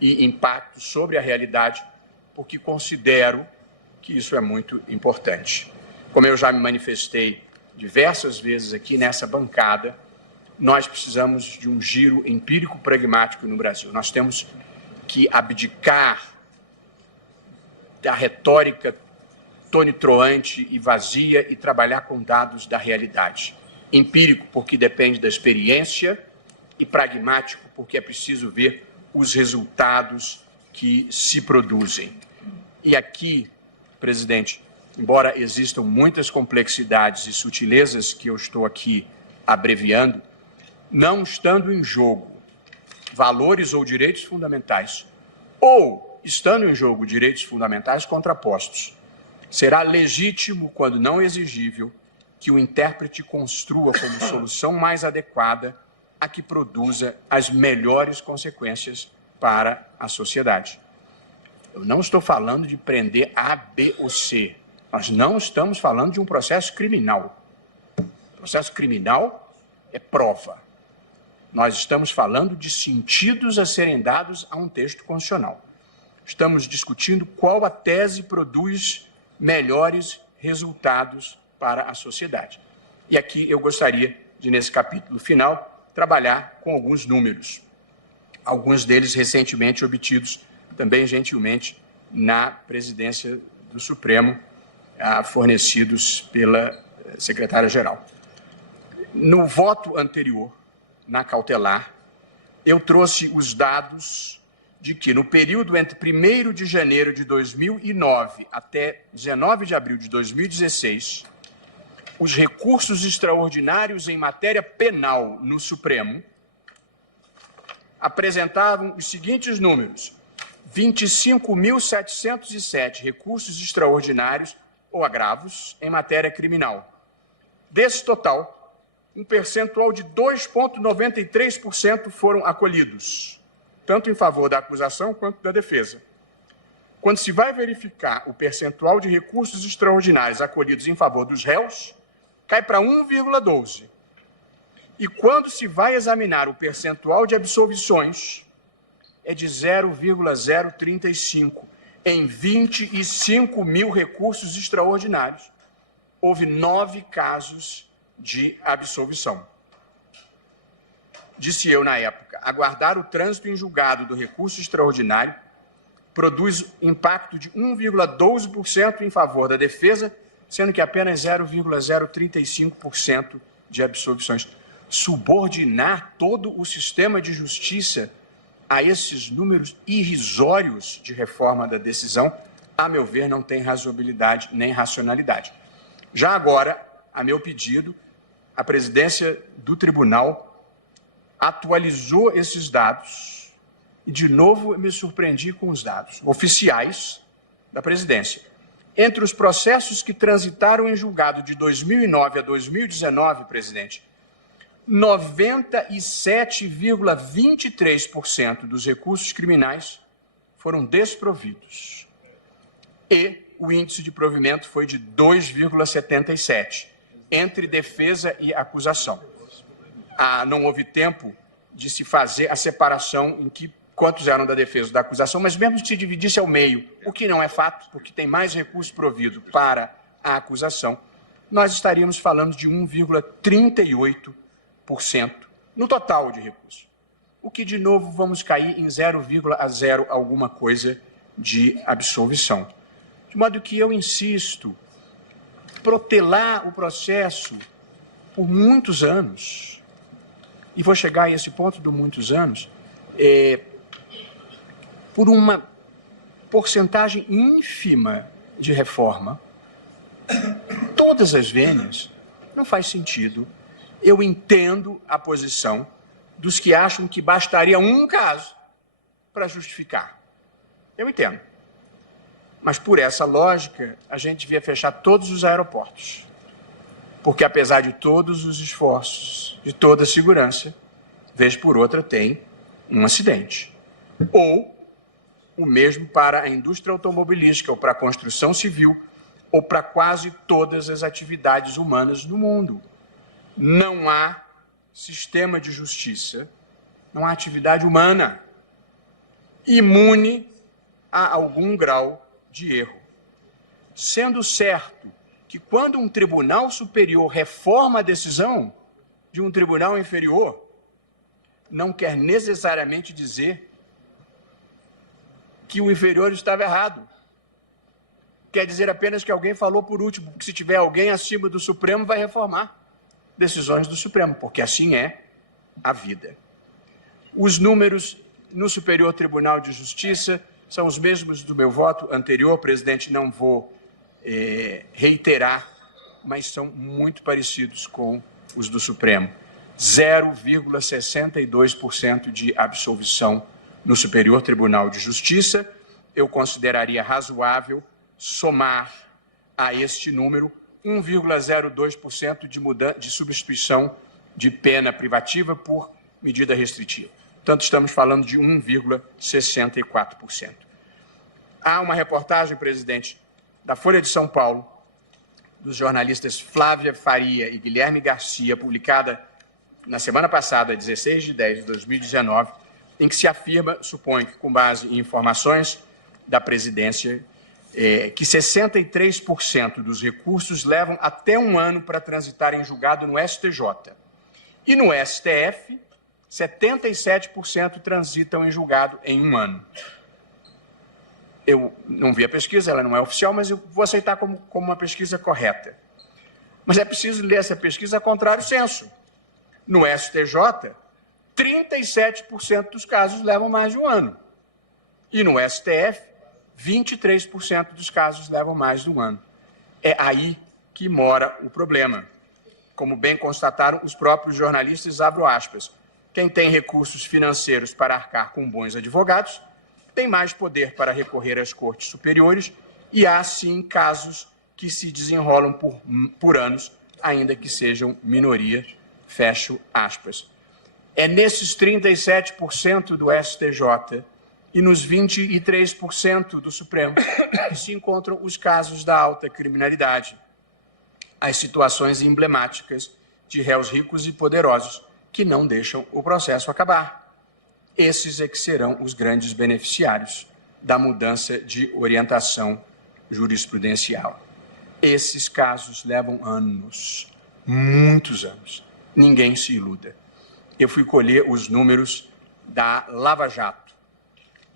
e impactos sobre a realidade, porque considero que isso é muito importante. Como eu já me manifestei diversas vezes aqui nessa bancada, nós precisamos de um giro empírico pragmático no Brasil. Nós temos que abdicar da retórica tonitruante e vazia e trabalhar com dados da realidade. Empírico, porque depende da experiência, e pragmático, porque é preciso ver os resultados que se produzem. E aqui, presidente, embora existam muitas complexidades e sutilezas que eu estou aqui abreviando, não estando em jogo valores ou direitos fundamentais, ou estando em jogo direitos fundamentais contrapostos, será legítimo, quando não exigível, que o intérprete construa como solução mais adequada a que produza as melhores consequências para a sociedade. Eu não estou falando de prender A, B ou C. Nós não estamos falando de um processo criminal. O processo criminal é prova. Nós estamos falando de sentidos a serem dados a um texto constitucional. Estamos discutindo qual a tese produz melhores resultados para a sociedade. E aqui eu gostaria de, nesse capítulo final, trabalhar com alguns números. Alguns deles recentemente obtidos, também gentilmente, na presidência do Supremo, fornecidos pela secretária-geral. No voto anterior, na cautelar, eu trouxe os dados de que, no período entre 1º de janeiro de 2009 até 19 de abril de 2016, os recursos extraordinários em matéria penal no Supremo apresentavam os seguintes números: 25.707 recursos extraordinários ou agravos em matéria criminal. Desse total, um percentual de 2,93% foram acolhidos, tanto em favor da acusação quanto da defesa. Quando se vai verificar o percentual de recursos extraordinários acolhidos em favor dos réus, cai para 1,12%. E quando se vai examinar o percentual de absolvições, é de 0,035%. Em 25 mil recursos extraordinários, houve 9 casos de absolvição. Disse eu na época, aguardar o trânsito em julgado do recurso extraordinário produz impacto de 1,12% em favor da defesa, sendo que apenas 0,035% de absolvições. subordinar todo o sistema de justiça a esses números irrisórios de reforma da decisão, a meu ver, não tem razoabilidade nem racionalidade. Já agora, a meu pedido, a presidência do tribunal atualizou esses dados e, de novo, me surpreendi com os dados oficiais da presidência. Entre os processos que transitaram em julgado de 2009 a 2019, presidente, 97,23% dos recursos criminais foram desprovidos. E o índice de provimento foi de 2,77, entre defesa e acusação. Não houve tempo de se fazer a separação em que quantos eram da defesa e da acusação, mas mesmo que se dividisse ao meio, o que não é fato, porque tem mais recurso provido para a acusação, nós estaríamos falando de 1,38% no total de recursos. O que, de novo, vamos cair em 0,0 alguma coisa de absolvição. De modo que eu insisto, protelar o processo por muitos anos, e vou chegar a esse ponto de muitos anos, por uma porcentagem ínfima de reforma, todas as vênias, não faz sentido. Eu entendo a posição dos que acham que bastaria um caso para justificar. Eu entendo. Mas, por essa lógica, a gente devia fechar todos os aeroportos. Porque, apesar de todos os esforços, de toda a segurança, vez por outra tem um acidente. Ou o mesmo para a indústria automobilística, ou para a construção civil, ou para quase todas as atividades humanas no mundo. Não há sistema de justiça, não há atividade humana imune a algum grau de erro. Sendo certo que quando um tribunal superior reforma a decisão de um tribunal inferior, não quer necessariamente dizer que o inferior estava errado. Quer dizer apenas que alguém falou por último, porque se tiver alguém acima do Supremo, vai reformar decisões do Supremo, porque assim é a vida. Os números no Superior Tribunal de Justiça são os mesmos do meu voto anterior, presidente, não vou reiterar, mas são muito parecidos com os do Supremo. 0,62% de absolvição no Superior Tribunal de Justiça. Eu consideraria razoável somar a este número 1,02% de substituição de pena privativa por medida restritiva. Portanto, estamos falando de 1,64%. Há uma reportagem, presidente, da Folha de São Paulo, dos jornalistas Flávia Faria e Guilherme Garcia, publicada na semana passada, 16 de 10 de 2019, em que se afirma, suponho que com base em informações da presidência, que 63% dos recursos levam até um ano para transitar em julgado no STJ. E no STF, 77% transitam em julgado em um ano. Eu não vi a pesquisa, ela não é oficial, mas eu vou aceitar como uma pesquisa correta. Mas é preciso ler essa pesquisa a contrário senso. No STJ, 37% dos casos levam mais de um ano. E no STF, 23% dos casos levam mais de um ano. É aí que mora o problema. Como bem constataram os próprios jornalistas, abro aspas, quem tem recursos financeiros para arcar com bons advogados tem mais poder para recorrer às cortes superiores e há, sim, casos que se desenrolam por anos, ainda que sejam minoria, fecho aspas. É nesses 37% do STJ e nos 23% do Supremo que se encontram os casos da alta criminalidade, as situações emblemáticas de réus ricos e poderosos que não deixam o processo acabar. Esses é que serão os grandes beneficiários da mudança de orientação jurisprudencial. Esses casos levam anos, muitos anos. Ninguém se iluda. Eu fui colher os números da Lava Jato.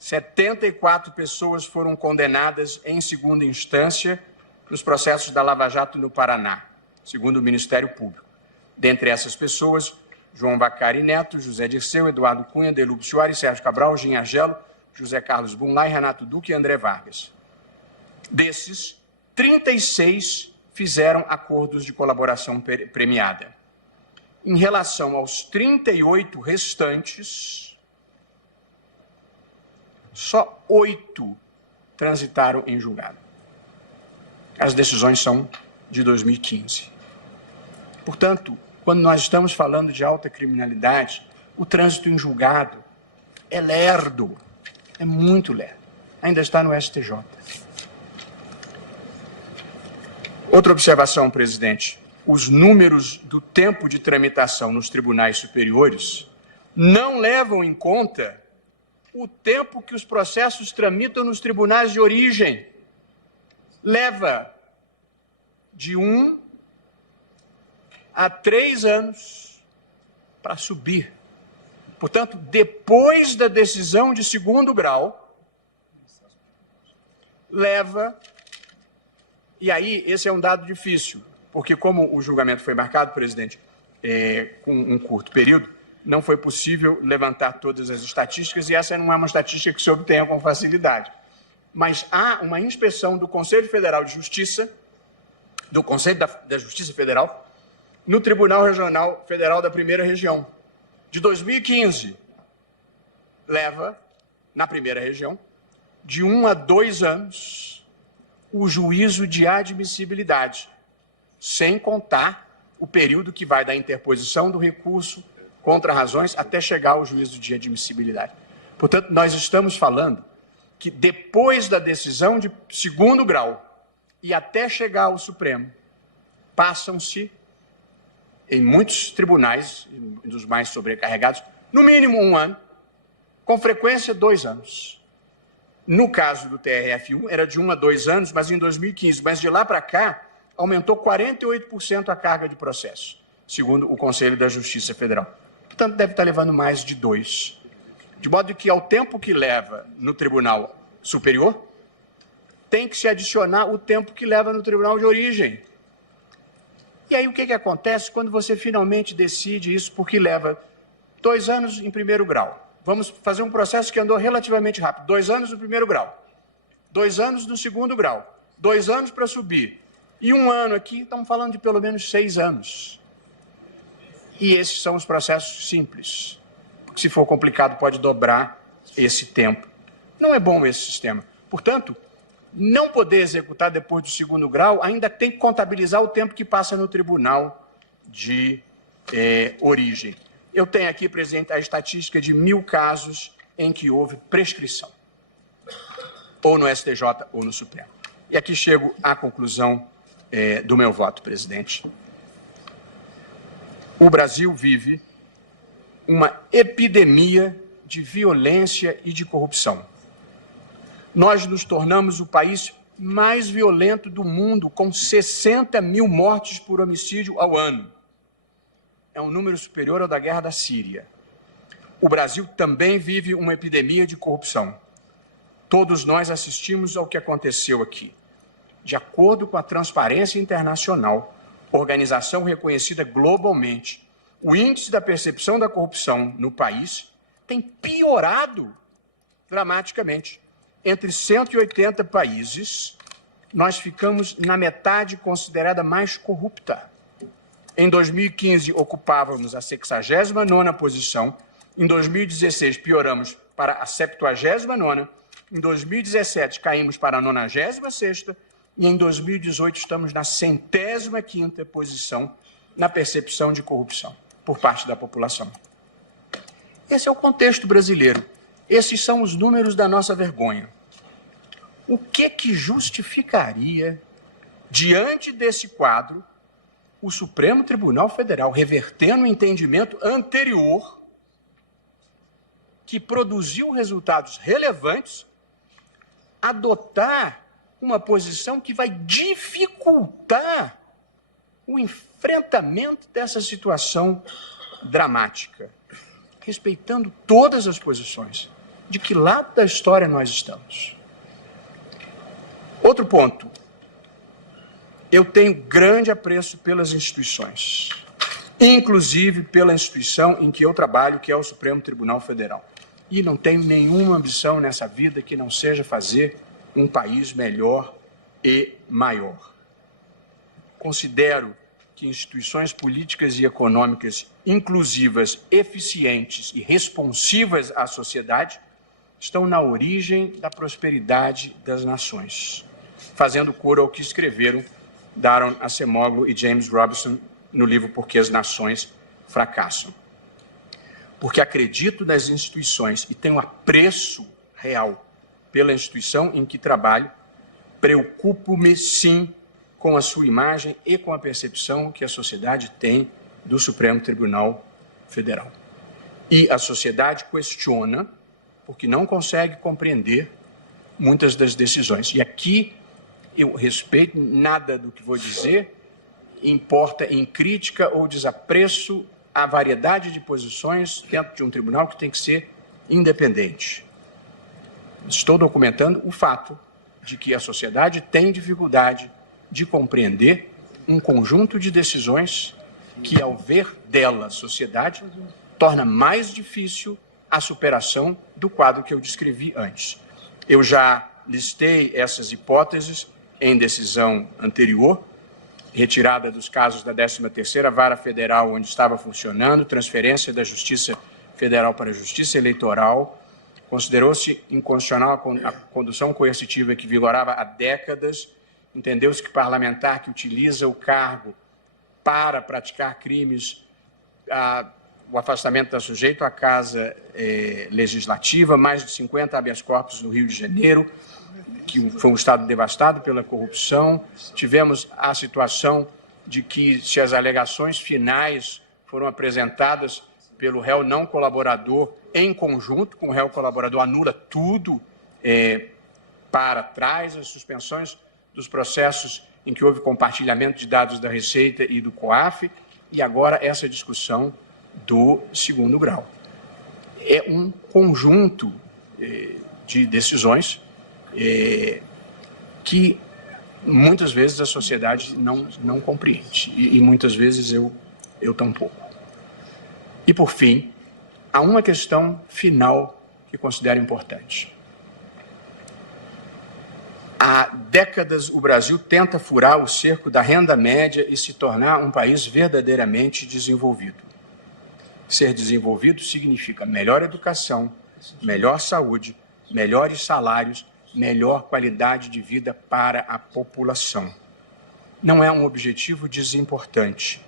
74 pessoas foram condenadas em segunda instância nos processos da Lava Jato no Paraná, segundo o Ministério Público. Dentre essas pessoas, João Bacari Neto, José Dirceu, Eduardo Cunha, Delúbio Soares, Sérgio Cabral, Gin Agelo, José Carlos Bunlai, Renato Duque e André Vargas. Desses, 36 fizeram acordos de colaboração premiada. Em relação aos 38 restantes, só 8 transitaram em julgado. As decisões são de 2015. Portanto, quando nós estamos falando de alta criminalidade, o trânsito em julgado é lerdo, é muito lerdo. Ainda está no STJ. Outra observação, presidente. Os números do tempo de tramitação nos tribunais superiores não levam em conta o tempo que os processos tramitam nos tribunais de origem. Leva de 1 a 3 anos para subir. Portanto, depois da decisão de segundo grau, leva... E aí, esse é um dado difícil, porque como o julgamento foi marcado, presidente, com um curto período, não foi possível levantar todas as estatísticas, e essa não é uma estatística que se obtenha com facilidade. Mas há uma inspeção do Conselho Federal de Justiça, do Conselho da Justiça Federal, no Tribunal Regional Federal da Primeira Região, de 2015. Leva, na Primeira Região, de 1 a 2 anos o juízo de admissibilidade, sem contar o período que vai da interposição do recurso contra razões até chegar ao juízo de admissibilidade. Portanto, nós estamos falando que depois da decisão de segundo grau e até chegar ao Supremo, passam-se, em muitos tribunais, dos mais sobrecarregados, no mínimo 1 ano, com frequência 2 anos. No caso do TRF1, era de 1 a 2 anos, mas em 2015. Mas de lá para cá, aumentou 48% a carga de processo, segundo o Conselho da Justiça Federal. Portanto, deve estar levando mais de 2. De modo que, ao tempo que leva no Tribunal Superior, tem que se adicionar o tempo que leva no Tribunal de Origem. E aí, o que acontece quando você finalmente decide isso, porque leva 2 anos em primeiro grau? Vamos fazer um processo que andou relativamente rápido. 2 anos no primeiro grau, 2 anos no segundo grau, 2 anos para subir. E 1 ano aqui, estamos falando de pelo menos 6 anos. E esses são os processos simples. Porque se for complicado, pode dobrar esse tempo. Não é bom esse sistema. Portanto, não poder executar depois do segundo grau, ainda tem que contabilizar o tempo que passa no tribunal de origem. Eu tenho aqui, presidente, a estatística de 1.000 casos em que houve prescrição, ou no STJ ou no Supremo. E aqui chego à conclusão do meu voto, presidente. O Brasil vive uma epidemia de violência e de corrupção. Nós nos tornamos o país mais violento do mundo, com 60 mil mortes por homicídio ao ano. É um número superior ao da guerra da Síria. O Brasil também vive uma epidemia de corrupção. Todos nós assistimos ao que aconteceu aqui. De acordo com a Transparência Internacional, organização reconhecida globalmente, o índice da percepção da corrupção no país tem piorado dramaticamente. Entre 180 países, nós ficamos na metade considerada mais corrupta. Em 2015, ocupávamos a 69ª posição. Em 2016, pioramos para a 79ª. Em 2017, caímos para a 96ª. E em 2018, estamos na 105ª posição na percepção de corrupção por parte da população. Esse é o contexto brasileiro. Esses são os números da nossa vergonha. O que justificaria, diante desse quadro, o Supremo Tribunal Federal, revertendo o entendimento anterior, que produziu resultados relevantes, adotar uma posição que vai dificultar o enfrentamento dessa situação dramática, respeitando todas as posições. De que lado da história nós estamos? Outro ponto. Eu tenho grande apreço pelas instituições. inclusive pela instituição em que eu trabalho, que é o Supremo Tribunal Federal. E não tenho nenhuma ambição nessa vida que não seja fazer um país melhor e maior. Considero que instituições políticas e econômicas inclusivas, eficientes e responsivas à sociedade estão na origem da prosperidade das nações, fazendo coro ao que escreveram Daron Acemoglu e James Robinson no livro Por que as Nações Fracassam. Porque acredito nas instituições e tenho apreço real pela instituição em que trabalho, preocupo-me, sim, com a sua imagem e com a percepção que a sociedade tem do Supremo Tribunal Federal. E a sociedade questiona, porque não consegue compreender muitas das decisões. E aqui eu respeito, nada do que vou dizer importa em crítica ou desapreço à variedade de posições dentro de um tribunal que tem que ser independente. Estou documentando o fato de que a sociedade tem dificuldade de compreender um conjunto de decisões que, ao ver dela a sociedade, torna mais difícil a superação do quadro que eu descrevi antes. Eu já listei essas hipóteses em decisão anterior, retirada dos casos da 13ª Vara Federal, onde estava funcionando, transferência da Justiça Federal para a Justiça Eleitoral. Considerou-se inconstitucional a condução coercitiva que vigorava há décadas. Entendeu-se que parlamentar que utiliza o cargo para praticar crimes, o afastamento está sujeito à casa legislativa, mais de 50 habeas corpus no Rio de Janeiro, que foi um estado devastado pela corrupção. Tivemos a situação de que, se as alegações finais foram apresentadas pelo réu não colaborador, em conjunto com o réu colaborador, anula tudo para trás, as suspensões dos processos em que houve compartilhamento de dados da Receita e do COAF, e agora essa discussão do 2º grau. É um conjunto de decisões que muitas vezes a sociedade não compreende, e muitas vezes eu tampouco. E, por fim, há uma questão final que considero importante. Há décadas o Brasil tenta furar o cerco da renda média e se tornar um país verdadeiramente desenvolvido. Ser desenvolvido significa melhor educação, melhor saúde, melhores salários, melhor qualidade de vida para a população. Não é um objetivo desimportante.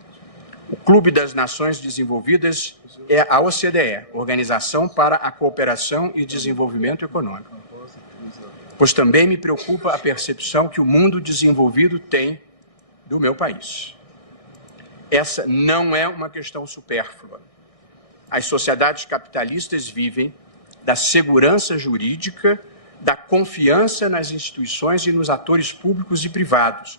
O Clube das Nações Desenvolvidas é a OCDE, Organização para a Cooperação e Desenvolvimento Econômico. Pois também me preocupa a percepção que o mundo desenvolvido tem do meu país. Essa não é uma questão supérflua. As sociedades capitalistas vivem da segurança jurídica, da confiança nas instituições e nos atores públicos e privados.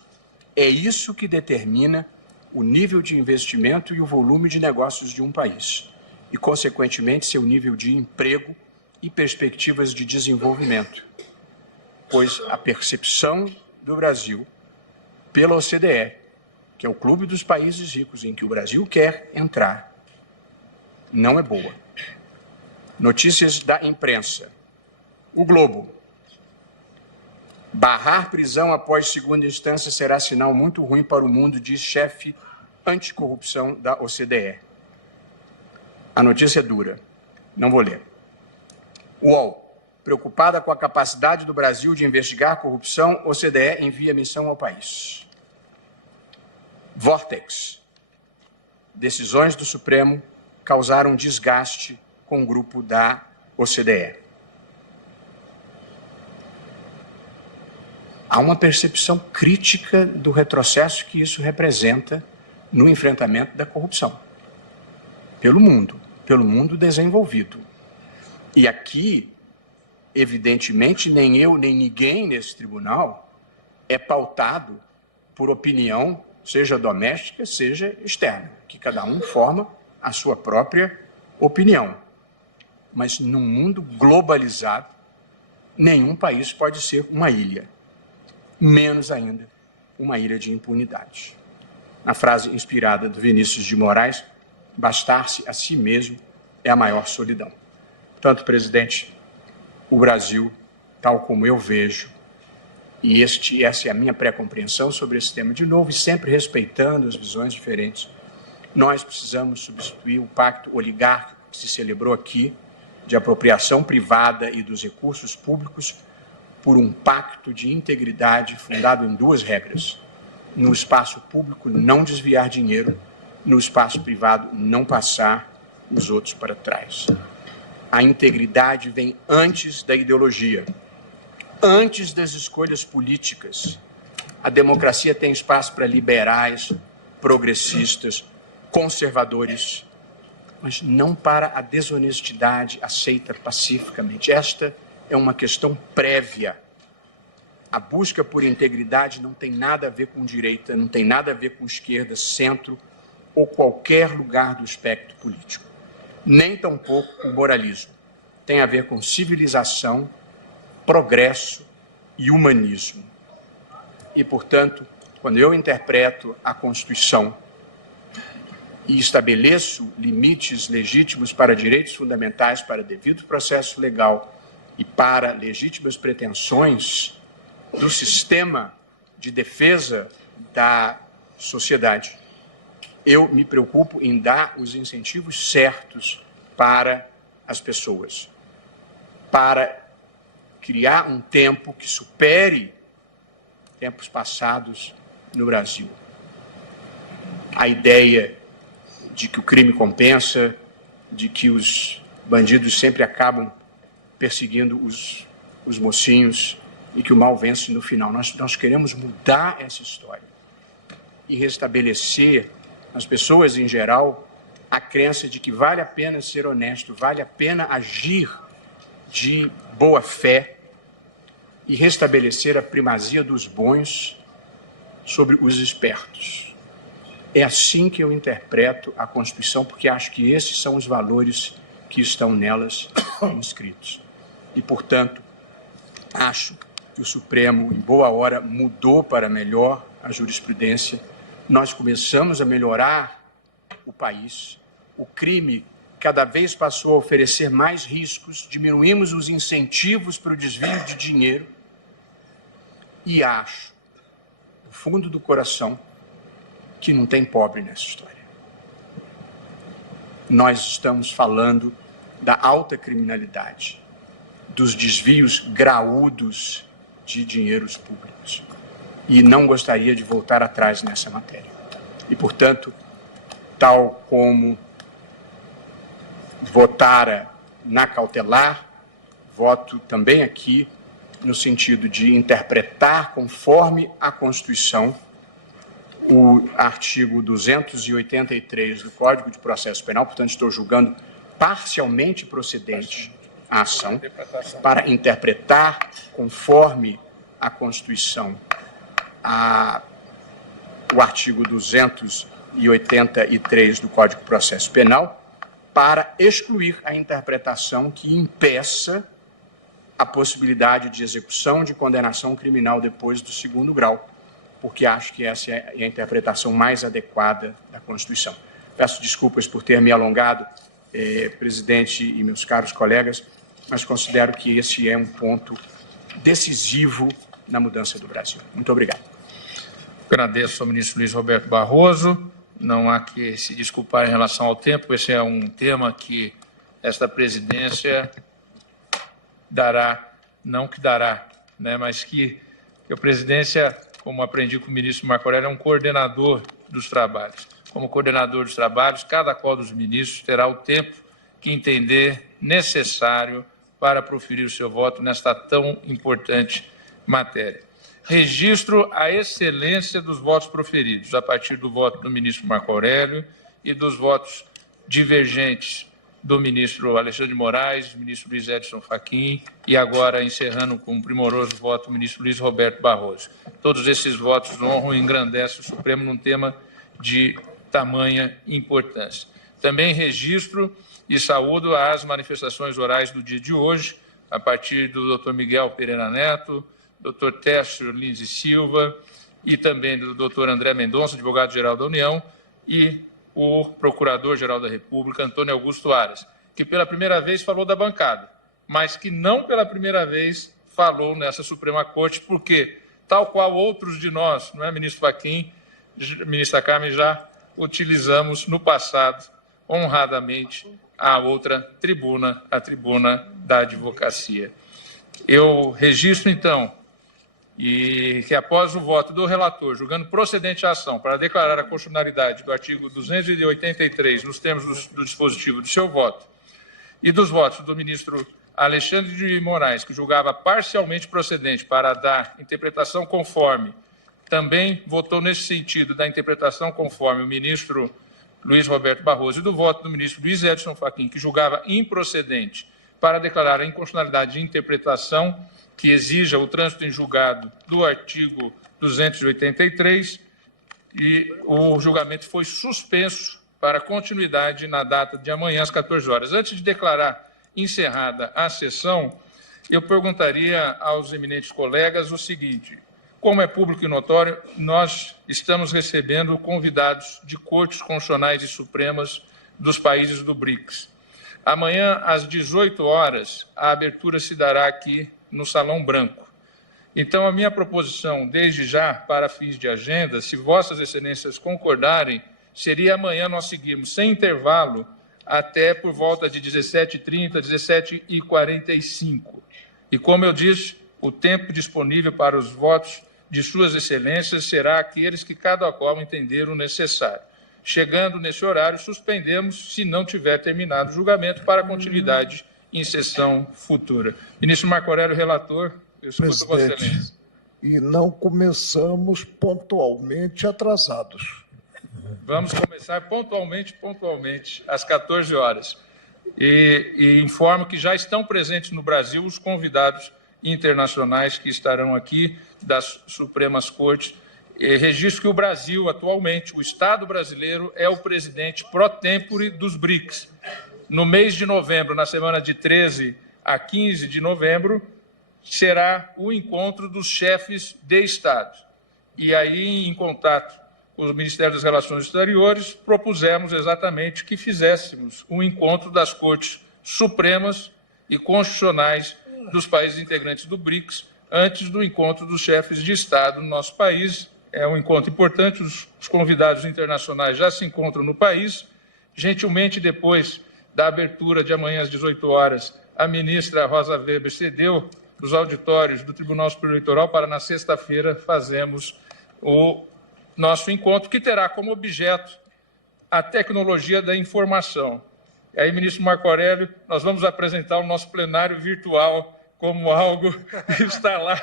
É isso que determina o nível de investimento e o volume de negócios de um país, e, consequentemente, seu nível de emprego e perspectivas de desenvolvimento. Pois a percepção do Brasil pela OCDE, que é o clube dos países ricos em que o Brasil quer entrar, não é boa. Notícias da imprensa. O Globo. Barrar prisão após 2ª instância será sinal muito ruim para o mundo, diz chefe anticorrupção da OCDE. A notícia é dura. Não vou ler. UOL. Preocupada com a capacidade do Brasil de investigar a corrupção, OCDE envia missão ao país. Vortex. Decisões do Supremo causaram desgaste com o grupo da OCDE. Há uma percepção crítica do retrocesso que isso representa no enfrentamento da corrupção. Pelo mundo desenvolvido. E aqui, evidentemente, nem eu, nem ninguém nesse tribunal é pautado por opinião, seja doméstica, seja externa, que cada um forma a sua própria opinião. Mas num mundo globalizado, nenhum país pode ser uma ilha, menos ainda uma ilha de impunidade. na frase inspirada do Vinícius de Moraes, bastar-se a si mesmo é a maior solidão. Portanto, presidente, o Brasil, tal como eu vejo, e essa é a minha pré-compreensão sobre esse tema, de novo, e sempre respeitando as visões diferentes, nós precisamos substituir o pacto oligárquico que se celebrou aqui, de apropriação privada e dos recursos públicos, por um pacto de integridade fundado em duas regras. No espaço público, não desviar dinheiro, no espaço privado, não passar os outros para trás. A integridade vem antes da ideologia, antes das escolhas políticas. A democracia tem espaço para liberais, progressistas, conservadores, mas não para a desonestidade aceita pacificamente. Esta é uma questão prévia. A busca por integridade não tem nada a ver com direita, não tem nada a ver com esquerda, centro ou qualquer lugar do espectro político. Nem tampouco com moralismo. Tem a ver com civilização, progresso e humanismo. E, portanto, quando eu interpreto a Constituição e estabeleço limites legítimos para direitos fundamentais, para devido processo legal e para legítimas pretensões do sistema de defesa da sociedade, eu me preocupo em dar os incentivos certos para as pessoas, para criar um tempo que supere tempos passados no Brasil. A ideia de que o crime compensa, de que os bandidos sempre acabam perseguindo os mocinhos e que o mal vence no final. Nós queremos mudar essa história e restabelecer nas pessoas em geral a crença de que vale a pena ser honesto, vale a pena agir de boa fé e restabelecer a primazia dos bons sobre os espertos. É assim que eu interpreto a Constituição, porque acho que esses são os valores que estão nelas inscritos. E, portanto, acho que o Supremo, em boa hora, mudou para melhor a jurisprudência. Nós começamos a melhorar o país. O crime cada vez passou a oferecer mais riscos, diminuímos os incentivos para o desvio de dinheiro. E acho, no fundo do coração, que não tem pobre nessa história. Nós estamos falando da alta criminalidade, dos desvios graúdos de dinheiros públicos. E não gostaria de voltar atrás nessa matéria. E, portanto, tal como votara na cautelar, voto também aqui no sentido de interpretar conforme a Constituição o artigo 283 do Código de Processo Penal, portanto, estou julgando parcialmente procedente a ação para interpretar conforme a Constituição o artigo 283 do Código de Processo Penal, para excluir a interpretação que impeça a possibilidade de execução de condenação criminal depois do segundo grau, porque acho que essa é a interpretação mais adequada da Constituição. Peço desculpas por ter me alongado, presidente e meus caros colegas, mas considero que esse é um ponto decisivo na mudança do Brasil. Muito obrigado. Agradeço ao ministro Luiz Roberto Barroso. Não há que se desculpar em relação ao tempo. Esse é um tema que esta presidência dará, não que dará, né, mas que a presidência, como aprendi com o ministro Marco Aurélio, é um coordenador dos trabalhos. Como coordenador dos trabalhos, cada qual dos ministros terá o tempo que entender necessário para proferir o seu voto nesta tão importante matéria. Registro a excelência dos votos proferidos, a partir do voto do ministro Marco Aurélio e dos votos divergentes do ministro Alexandre de Moraes, do ministro Luiz Edson Fachin e agora encerrando com um primoroso voto o ministro Luiz Roberto Barroso. Todos esses votos honram e engrandecem o Supremo num tema de tamanha importância. Também registro e saúdo as manifestações orais do dia de hoje, a partir do Dr. Miguel Pereira Neto, Dr. Técio Lins e Silva e também do doutor André Mendonça, advogado-geral da União, e o Procurador-Geral da República, Antônio Augusto Aras, que pela primeira vez falou da bancada, mas que não pela primeira vez falou nessa Suprema Corte, porque, tal qual outros de nós, não é, ministro Fachin, ministra Carmen, já utilizamos no passado, honradamente, a outra tribuna, a tribuna da advocacia. Eu registro, então, e que após o voto do relator, julgando procedente a ação para declarar a constitucionalidade do artigo 283 nos termos do dispositivo do seu voto e dos votos do ministro Alexandre de Moraes, que julgava parcialmente procedente para dar interpretação conforme, também votou nesse sentido da interpretação conforme o ministro Luiz Roberto Barroso e do voto do ministro Luiz Edson Fachin, que julgava improcedente para declarar a inconstitucionalidade de interpretação que exija o trânsito em julgado do artigo 283, e o julgamento foi suspenso para continuidade na data de amanhã, às 14 horas. Antes de declarar encerrada a sessão, eu perguntaria aos eminentes colegas o seguinte: como é público e notório, nós estamos recebendo convidados de cortes constitucionais e supremas dos países do BRICS. Amanhã, às 18 horas, a abertura se dará aqui no Salão Branco. Então, a minha proposição, desde já, para fins de agenda, se vossas excelências concordarem, seria amanhã nós seguirmos sem intervalo até por volta de 17h30, 17h45. E, como eu disse, o tempo disponível para os votos de suas excelências será aqueles que cada qual entender o necessário. Chegando nesse horário, suspendemos, se não tiver terminado o julgamento, para continuidade em sessão futura. Ministro Marco Aurélio, relator, eu escuto Vossa Excelência. E não começamos pontualmente atrasados. Vamos começar pontualmente, às 14 horas. E informo que já estão presentes no Brasil os convidados internacionais que estarão aqui das Supremas Cortes. Registro que o Brasil, atualmente, o Estado brasileiro, é o presidente pro tempore dos BRICS. No mês de novembro, na semana de 13 a 15 de novembro, será o encontro dos chefes de Estado. E aí, em contato com o Ministério das Relações Exteriores, propusemos exatamente que fizéssemos um encontro das Cortes Supremas e Constitucionais dos países integrantes do BRICS antes do encontro dos chefes de Estado no nosso país. É um encontro importante, os convidados internacionais já se encontram no país. Gentilmente, depois da abertura de amanhã às 18 horas, a ministra Rosa Weber cedeu os auditórios do Tribunal Superior Eleitoral para, na sexta-feira, fazermos o nosso encontro, que terá como objeto a tecnologia da informação. E aí, ministro Marco Aurélio, nós vamos apresentar o nosso plenário virtual como algo que está lá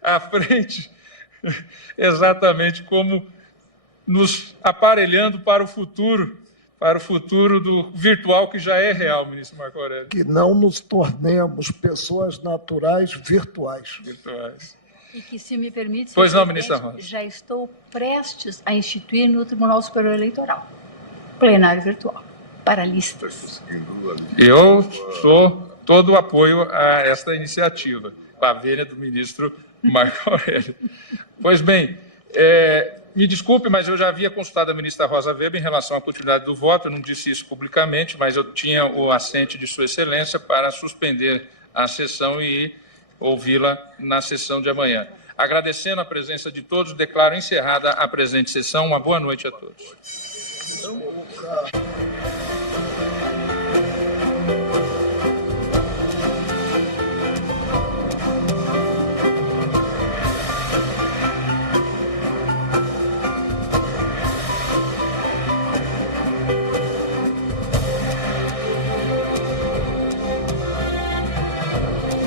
à frente, exatamente como nos aparelhando para o futuro do virtual, que já é real, ministro Marco Aurélio. Que não nos tornemos pessoas naturais virtuais. E que, se me permite, pois não, ministra Rosa, já estou prestes a instituir no Tribunal Superior Eleitoral plenário virtual para listas. Eu sou todo o apoio a esta iniciativa, com a vênia do ministro Marco Aurélio. Pois bem, me desculpe, mas eu já havia consultado a ministra Rosa Weber em relação à continuidade do voto. Eu não disse isso publicamente, mas eu tinha o assente de Sua Excelência para suspender a sessão e ouvi-la na sessão de amanhã. Agradecendo a presença de todos, declaro encerrada a presente sessão. Uma boa noite a todos.